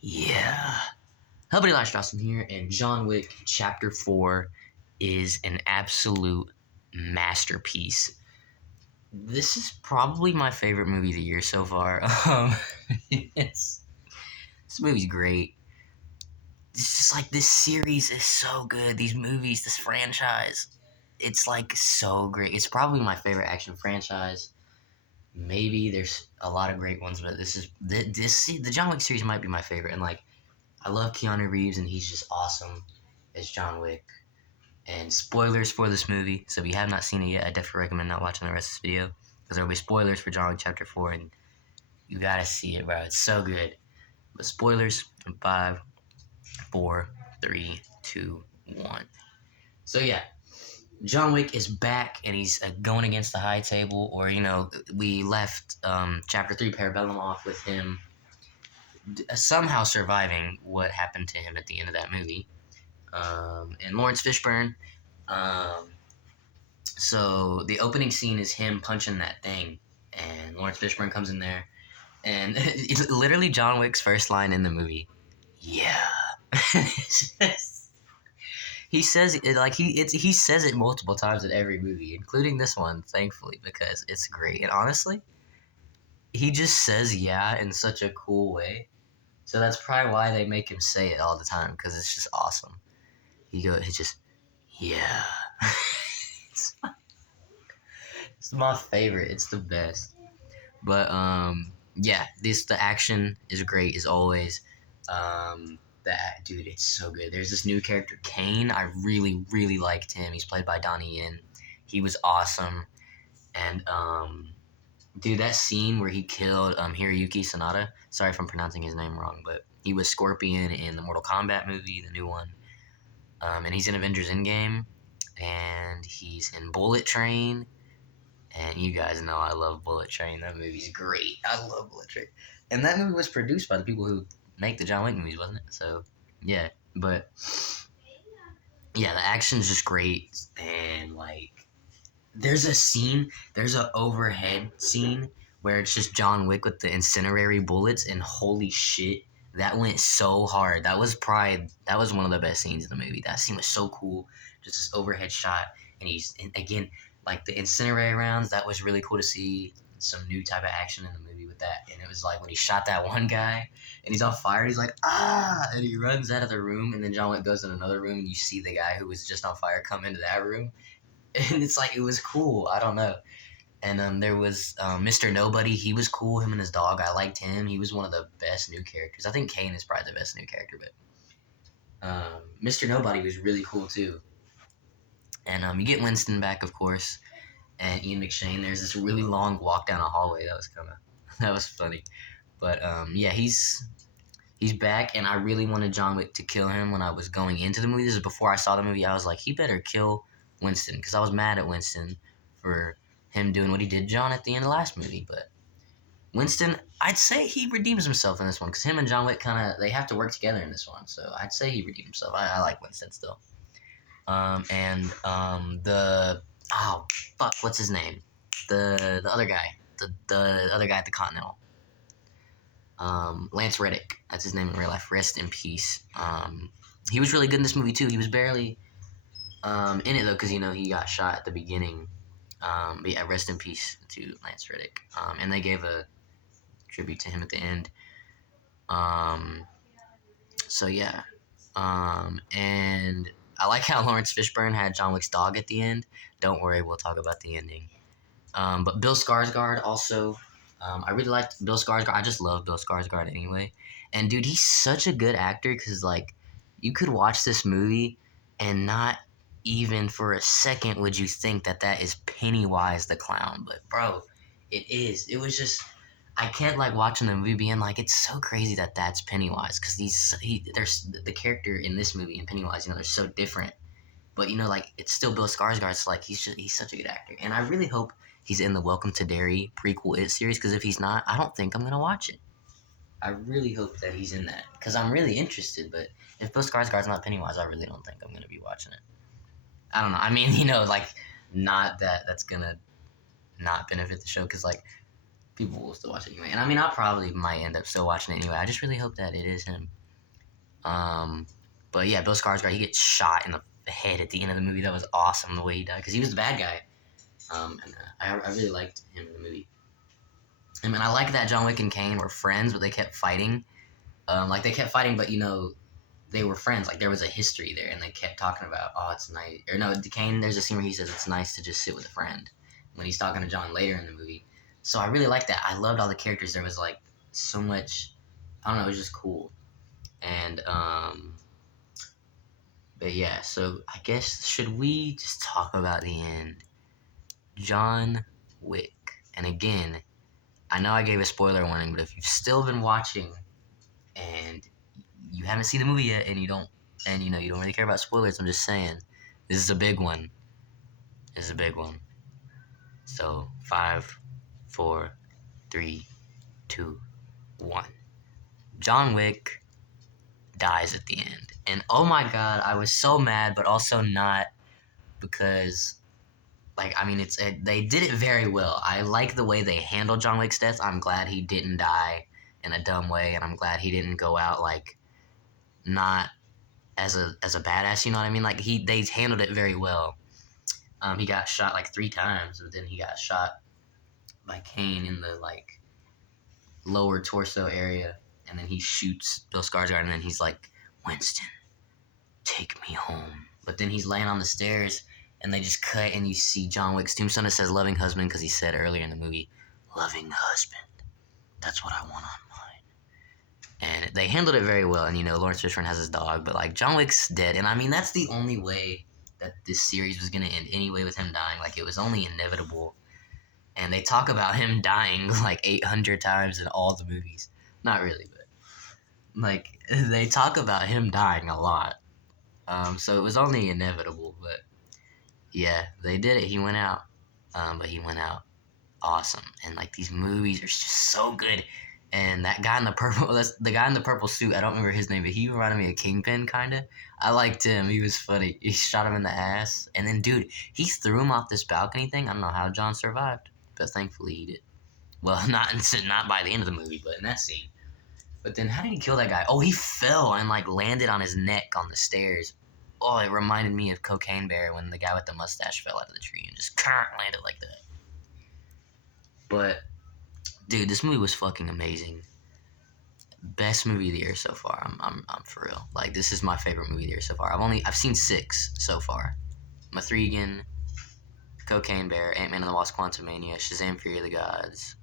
Yeah. Hello, buddy, Lash Dawson here, and John Wick Chapter 4 is an absolute masterpiece. This is probably my favorite movie of the year so far. It's, this movie's great. It's just like this series is so good. These movies, this franchise, it's like so great. It's probably my favorite action franchise. Maybe there's a lot of great ones, but the John Wick series might be my favorite. And like I love Keanu Reeves, and he's just awesome as John Wick. And spoilers for this movie, so if you have not seen it yet, I definitely recommend not watching the rest of this video because there will be spoilers for John Wick Chapter 4, and you gotta see it, bro. It's so good. But spoilers in 5, 4, 3, 2, 1. So yeah, John Wick is back, and he's going against the high table, or we left Chapter 3 Parabellum off with him somehow surviving what happened to him at the end of that movie. And Lawrence Fishburne. So the opening scene is him punching that thing, and Lawrence Fishburne comes in there, and it's literally John Wick's first line in the movie. Yeah. He says it like he says it multiple times in every movie, including this one, thankfully, because it's great. And honestly, he just says yeah in such a cool way. So that's probably why they make him say it all the time, because it's just awesome. He just, yeah. it's, my, it's my favorite. It's the best. But yeah, the action is great as always. That dude, it's so good. There's this new character, Kane. I really, really liked him. He's played by Donnie Yen. He was awesome. And dude, that scene where he killed Hiroyuki Sanada. Sorry if I'm pronouncing his name wrong, but he was Scorpion in the Mortal Kombat movie, the new one. And he's in Avengers Endgame, and he's in Bullet Train. And you guys know I love Bullet Train. That movie's great. I love Bullet Train. And that movie was produced by the people who make the John Wick movies, wasn't it? So, yeah. But, yeah, the action's just great. And, like, there's an overhead scene where it's just John Wick with the incendiary bullets, and holy shit, that went so hard. That was one of the best scenes in the movie. That scene was so cool. Just this overhead shot, and again, like the incendiary rounds, that was really cool to see some new type of action in the movie with that. And it was like when he shot that one guy and he's on fire, he's like, ah, and he runs out of the room, and then John Wick goes in another room, and you see the guy who was just on fire come into that room. And it's like, it was cool. I don't know. And there was Mr. Nobody. He was cool. Him and his dog. I liked him. He was one of the best new characters. I think Kane is probably the best new character, but Mr. Nobody was really cool too. And you get Winston back, of course, and Ian McShane. There's this really long walk down a hallway. That was funny. But yeah, he's back, and I really wanted John Wick to kill him when I was going into the movie. This is before I saw the movie. I was like, he better kill Winston, because I was mad at Winston for him doing what he did John at the end of the last movie. But Winston, I'd say he redeems himself in this one, because him and John Wick they have to work together in this one. So I'd say he redeemed himself. I like Winston still. What's his name? The other guy, the other guy at the Continental. Lance Reddick. That's his name in real life. Rest in peace. He was really good in this movie too. He was barely in it though, because he got shot at the beginning. But yeah, rest in peace to Lance Reddick. And they gave a tribute to him at the end. So yeah. And I like how Lawrence Fishburne had John Wick's dog at the end. Don't worry, we'll talk about the ending. But Bill Skarsgård also. I really liked Bill Skarsgård. I just love Bill Skarsgård anyway. And dude, he's such a good actor, because like, you could watch this movie and not even for a second would you think that is Pennywise the clown. But bro, it is. It was just, I can't like watching the movie being like, it's so crazy that's Pennywise, because there's the character in this movie and Pennywise, they're so different. But like, it's still Bill Skarsgård. It's like he's such a good actor, and I really hope he's in the Welcome to Derry prequel It series, because if he's not, I don't think I'm gonna watch it. I really hope that he's in that, because I'm really interested. But if Bill Skarsgård's not Pennywise, I really don't think I'm gonna be watching it. I don't know. I mean, like, not that's gonna not benefit the show, because like, people will still watch it anyway. And I mean, I probably might end up still watching it anyway. I just really hope that it is him. Um, but yeah, Bill Skarsgård, he gets shot in the head at the end of the movie. That was awesome the way he died because he was the bad guy. And I really liked him in the movie. I mean, I like that John Wick and Kane were friends, but they kept fighting. Like they kept fighting, but they were friends. Like there was a history there, and they kept talking about, oh, it's nice. Or no, Kane. There's a scene where he says it's nice to just sit with a friend when he's talking to John later in the movie. So I really liked that. I loved all the characters. There was like so much. I don't know. It was just cool. And but yeah. So I guess should we just talk about the end? John Wick. And again, I know I gave a spoiler warning, but if you've still been watching and you haven't seen the movie yet and you don't really care about spoilers, I'm just saying this is a big one. This is a big one. So 5, 4, 3, 2, 1. John Wick dies at the end. And oh my god, I was so mad, but also not, because they did it very well. I like the way they handled John Wick's death. I'm glad he didn't die in a dumb way, and I'm glad he didn't go out like not as a badass. You know what I mean? Like they handled it very well. He got shot like 3 times, but then he got shot by Kane in the like lower torso area, and then he shoots Bill Skarsgård, and then he's like, Winston, take me home. But then he's laying on the stairs, and they just cut, and you see John Wick's tombstone. It says loving husband because he said earlier in the movie, loving husband. That's what I want on mine. And they handled it very well. And Lawrence Fishburne has his dog, but like John Wick's dead, and I mean that's the only way that this series was gonna end anyway, with him dying. Like it was only inevitable. And they talk about him dying like 800 times in all the movies. Not really, but like they talk about him dying a lot. So it was only inevitable, but yeah, they did it. He went out, but he went out awesome. And like these movies are just so good. And that guy in the purple, that's the guy in the purple suit. I don't remember his name, but he reminded me of Kingpin, kind of. I liked him. He was funny. He shot him in the ass, and then dude, he threw him off this balcony thing. I don't know how John survived, but thankfully he did. Well, not by the end of the movie, but in that scene. But then how did he kill that guy? Oh, he fell and like landed on his neck on the stairs. Oh, it reminded me of Cocaine Bear when the guy with the mustache fell out of the tree and just landed like that. But dude, this movie was fucking amazing. Best movie of the year so far. I'm for real. Like this is my favorite movie of the year so far. I've seen 6 so far. Mathregan, Cocaine Bear, Ant-Man and the Wasp: Quantumania, Shazam! Fury of the Gods,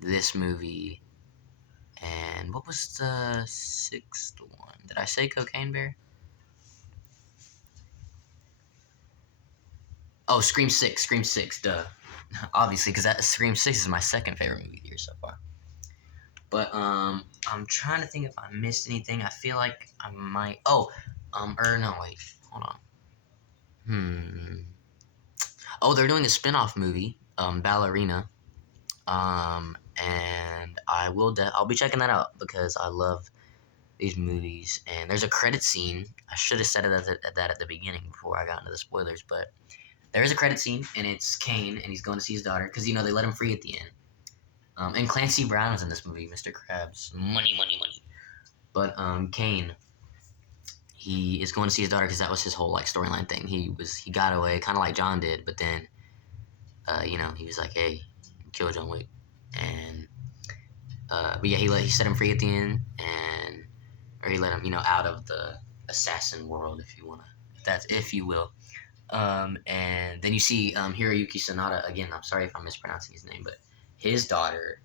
this movie, and what was the 6th one? Did I say Cocaine Bear? Oh, Scream 6, duh. Obviously, because that Scream 6 is my second favorite movie of the year so far. But I'm trying to think if I missed anything. I feel like I might. Oh, no, wait, hold on. Oh, they're doing a spin-off movie, Ballerina. And I'll be checking that out because I love these movies. And there's a credit scene. I should have said it at the beginning before I got into the spoilers, but there is a credit scene, and it's Kane, and he's going to see his daughter because they let him free at the end. And Clancy Brown is in this movie, Mr. Krabs. Money, money, money. But Kane, he is going to see his daughter because that was his whole like storyline thing. He got away, kind of like John did, but then, he was like, "Hey, kill John Wick," and but yeah, he set him free at the end, or he let him, out of the assassin world, if you will. And then you see Hiroyuki Sanada again. I'm sorry if I'm mispronouncing his name, but his daughter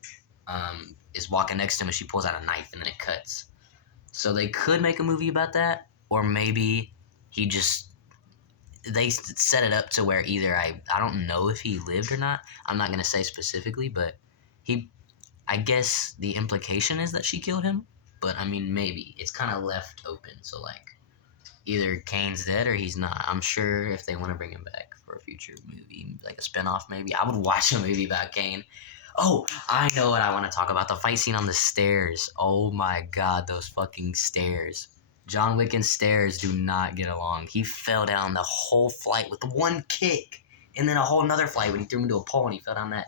is walking next to him, and she pulls out a knife, and then it cuts. So they could make a movie about that, or maybe they set it up to where either I don't know if he lived or not. I'm not gonna say specifically, but I guess the implication is that she killed him. But I mean, maybe it's kind of left open. So like, either Kane's dead or he's not. I'm sure if they want to bring him back for a future movie, like a spinoff, maybe I would watch a movie about Kane. Oh, I know what I want to talk about. The fight scene on the stairs. Oh my god, those fucking stairs. John Wick and stairs do not get along. He fell down the whole flight with one kick, and then a whole nother flight when he threw him into a pole and he fell down that.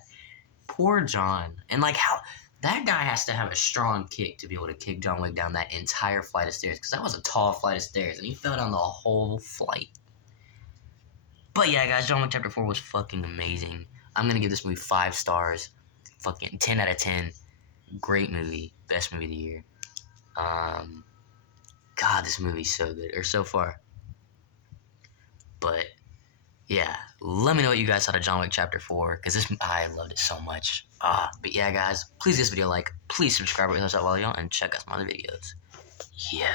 Poor John. And like how that guy has to have a strong kick to be able to kick John Wick down that entire flight of stairs, because that was a tall flight of stairs and he fell down the whole flight. But yeah, guys, John Wick Chapter 4 was fucking amazing. I'm gonna give this movie 5 stars. Fucking 10 out of 10. Great movie. Best movie of the year. God, this movie's so good. Or so far. But yeah, let me know what you guys thought of John Wick Chapter 4, because I loved it so much. But yeah, guys, please give this video a like. Please subscribe with us at while y'all, and check out some other videos. Yeah.